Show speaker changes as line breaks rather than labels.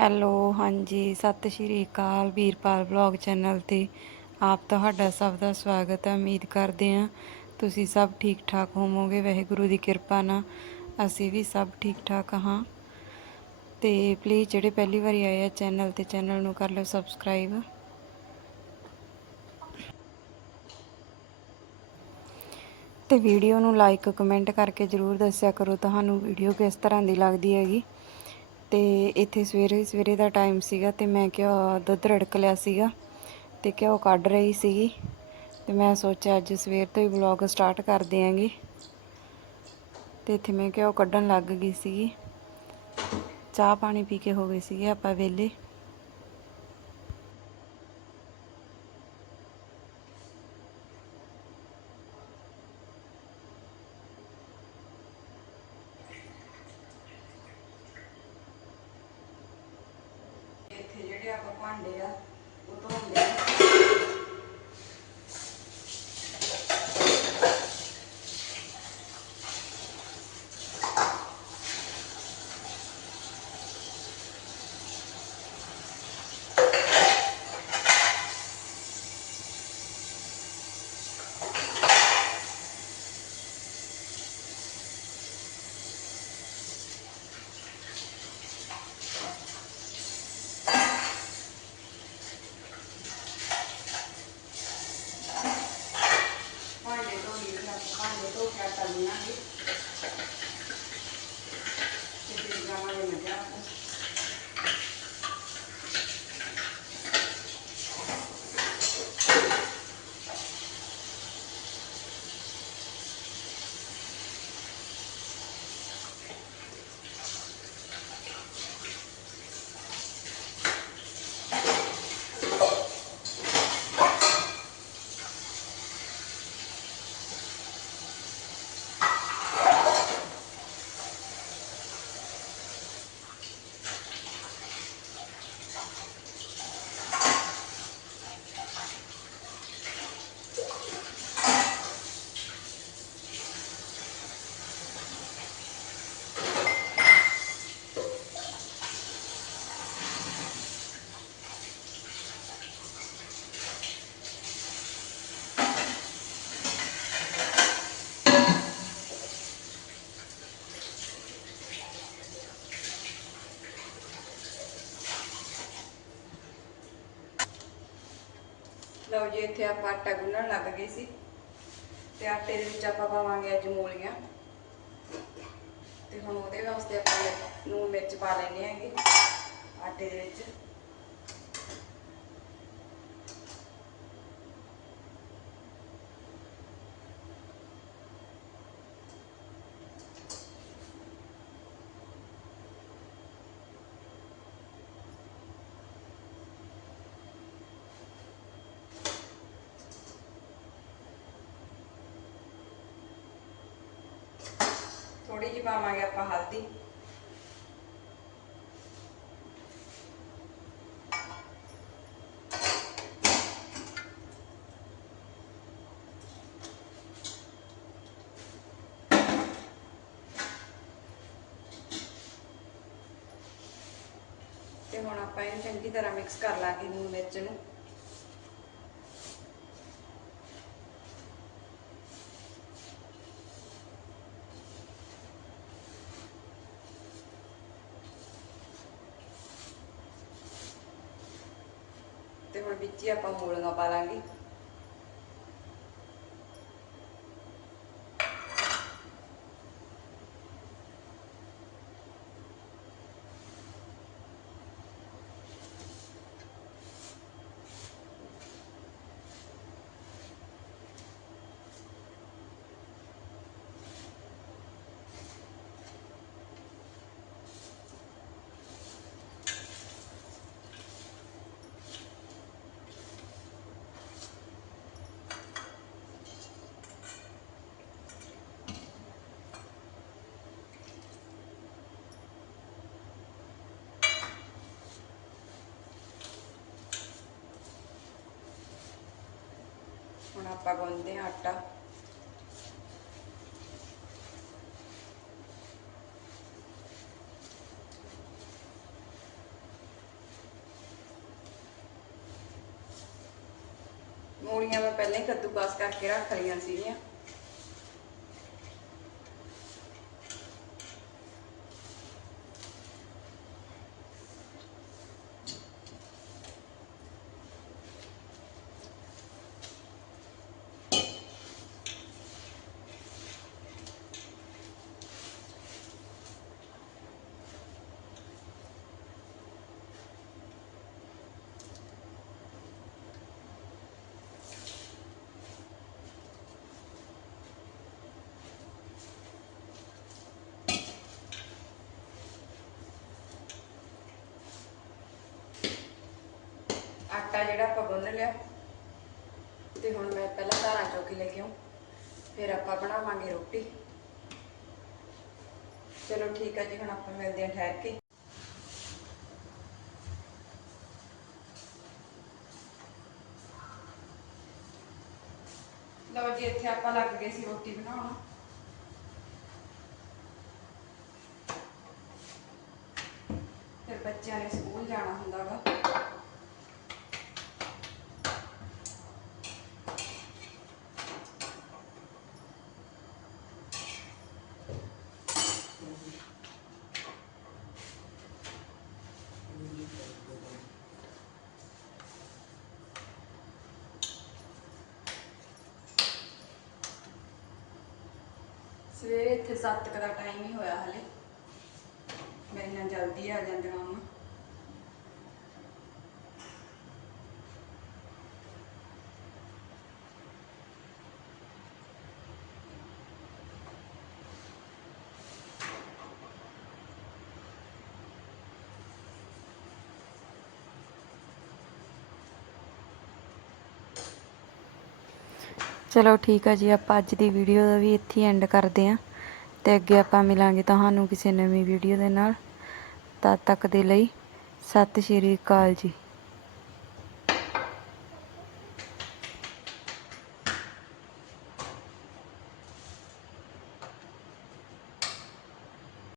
Hello, ਹਾਂਜੀ, ਸਤਿ ਸ਼੍ਰੀ ਅਕਾਲ Veerpal vlog channel ਤੇ। ਆਪ ਤੁਹਾਡਾ ਸਭ ਦਾ ਸਵਾਗਤ ਹੈ, ਉਮੀਦ ਕਰਦੇ ਹਾਂ ਤੁਸੀਂ ਸਭ ਠੀਕ ਠਾਕ ਹੋਵੋਗੇ, ਵਾਹਿਗੁਰੂ ਦੀ ਕਿਰਪਾ ਨਾਲ ਅਸੀਂ ਵੀ ਸਭ ਠੀਕ ਠਾਕ ਹਾਂ। ਤੇ ਪਲੀਜ਼ ਜਿਹੜੇ ਪਹਿਲੀ ਵਾਰੀ ਆਏ ਆ ਚੈਨਲ ਤੇ, ਚੈਨਲ ਨੂੰ ਕਰ ਲਿਓ ਸਬਸਕ੍ਰਾਈਬ ਤੇ ਵੀਡੀਓ ਨੂੰ ਲਾਈਕ ਕਮੈਂਟ ਕਰਕੇ ਜਰੂਰ ਦੱਸਿਆ ਕਰੋ, ਤੁਹਾਨੂੰ ਵੀਡੀਓ ਕਿਸ ਤਰ੍ਹਾਂ ਦੀ ਲੱਗਦੀ ਹੈਗੀ। ਤੇ ਇੱਥੇ ਸਵੇਰੇ ਸਵੇਰੇ ਦਾ ਟਾਈਮ ਸੀਗਾ ਤੇ ਮੈਂ ਕਿਹਾ ਦੁੱਧ ਰੜਕ ਲਿਆ ਸੀਗਾ ਤੇ ਘਿਓ ਕੱਢ ਰਹੀ ਸੀਗੀ ਤੇ ਮੈਂ ਸੋਚਿਆ ਅੱਜ ਸਵੇਰ ਤੋਂ ਹੀ ਵਲੌਗ ਸਟਾਰਟ ਕਰ ਦਿਆਂਗੇ। ਤੇ ਇੱਥੇ ਮੈਂ ਘਿਓ ਕੱਢਣ ਲੱਗ ਗਈ ਸੀਗੀ। ਚਾਹ ਪਾਣੀ ਪੀ ਕੇ ਹੋ ਗਏ ਸੀਗੇ ਆਪਾਂ ਵੇਲੇ ਇੱਥੇ ਜਿਹੜੇ ਆਪਾਂ ਭਾਂਡੇ ਆ ਉਹ ਧੋਂਦੇ ਆ ਭਾਂਡੇ ਧੋ ਲਈ ਫਿਰ ਆਪਾਂ ਭਾਂਡੇ ਧੋ ਕੇ ਆਟਾ ਗੁੰਨਾਂਗੇ ਤੇ ਫਿਰ ਜਾਵਾਂਗੇ ਮੱਝਾਂ ਕੋਲ। ਲਓ ਜੀ, ਇੱਥੇ ਆਪਾਂ ਆਟਾ ਗੁੰਨਣ ਲੱਗ ਗਏ ਸੀ ਤੇ ਆਟੇ ਦੇ ਵਿੱਚ ਆਪਾਂ ਪਾਵਾਂਗੇ ਅੱਜ ਮੂਲੀਆਂ। ਤੇ ਹੁਣ ਉਹਦੇ ਵਾਸਤੇ ਆਪਾਂ ਲੂਣ ਮਿਰਚ ਪਾ ਲੈਣੇ ਹੈਗੇ ਆਟੇ ਦੇ ਵਿੱਚ ਥੋੜੀ ਪਾਵਾਂਗੇ ਆਪਾਂ ਹਲਦੀ। ਤੇ ਹੁਣ ਆਪਾਂ ਇਹਨੂੰ ਚੰਗੀ ਤਰ੍ਹਾਂ ਮਿਕਸ ਕਰ ਲਾਂਗੇ ਨੂਨ ਮਿਰਚ ਨੂੰ। ਤੇ ਹੁਣ ਵਿੱਚ आप गुनते हैं आटा मूलिया मैं पहले ही कद्दूकस करके रख लिया ਆਟਾ ਜਿਹੜਾ ਆਪਾਂ ਗੁੰਨ ਲਿਆ, ਤੇ ਹੁਣ ਮੈਂ ਪਹਿਲਾਂ ਧਾਰਾਂ ਚੌਕੀ ਲੈ ਕੇ ਆਉਂ ਫਿਰ ਆਪਾਂ ਬਣਾਵਾਂਗੇ ਰੋਟੀ। ਚਲੋ ਠੀਕ ਆ ਜੀ, ਹੁਣ ਆਪਾਂ ਮਿਲਦੇ ਹਾਂ ਠਹਿਰ ਕੇ। ਲਓ ਜੀ, ਇੱਥੇ ਆਪਾਂ ਲੱਗ ਗਏ ਸੀ ਰੋਟੀ ਬਣਾਉਣ। 7 ਦਾ ਟਾਈਮ ਹੀ ਹੋਇਆ ਹਲੇ। ਮੇਰੇ ਨਾਲ ਜਲਦੀ ਆ ਜਾਂਦੇ ਮੰਮਾ। ਚਲੋ ਠੀਕ ਆ ਜੀ, ਆਪਾਂ ਅੱਜ ਦੀ ਵੀਡੀਓ ਦਾ ਵੀ ਇੱਥੇ ਐਂਡ ਕਰਦੇ ਆਂ। ਤੇ ਅੱਗੇ ਆਪਾਂ ਮਿਲਾਂਗੇ ਤੁਹਾਨੂੰ ਕਿਸੇ ਨਵੀਂ ਵੀਡੀਓ ਦੇ ਨਾਲ। ਤਦ ਤੱਕ ਦੇ ਲਈ, ਸਤਿ ਸ਼੍ਰੀ ਅਕਾਲ ਜੀ।